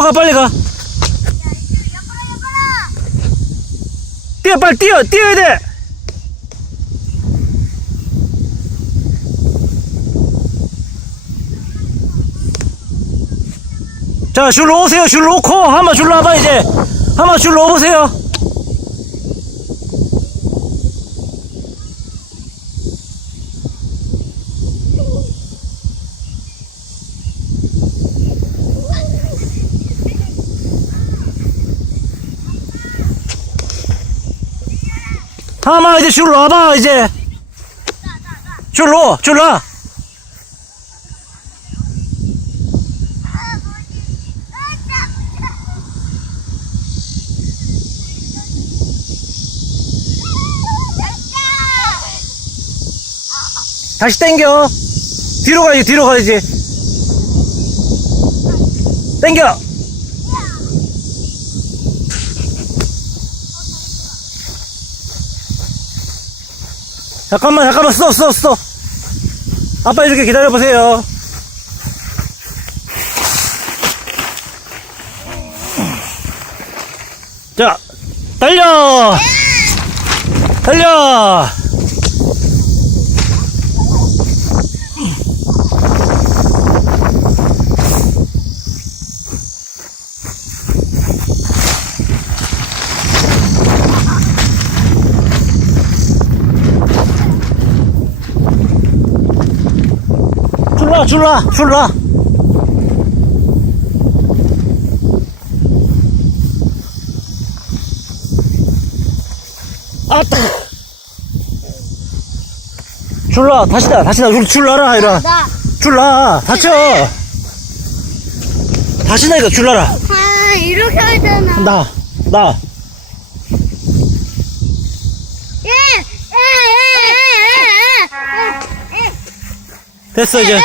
줄로 가 빨리 가 뛰어 빨리 뛰어 뛰어야 돼 자, 줄로 오세요. 줄로 오고 한번 줄로 와봐 이제. 한번 줄로 오보세요. 한번 이제 줄로 와봐 이제. 줄로 줄로. 와. 다시 당겨. 뒤로 가야지, 뒤로 가야지. 당겨. 잠깐만, 잠깐만, 스톱, 스톱, 스톱. 아빠 이렇게 기다려 보세요. 자, 달려! 달려! 줄라 줄라 줄라 아따 줄라 다시다 다시다 줄, 줄라라 이라 나. 줄라 다쳐 다시다 이거 줄라라 아, 이렇게 하잖아. 나 나. 예! 예! 예! 예! 예! 예! 됐어 이제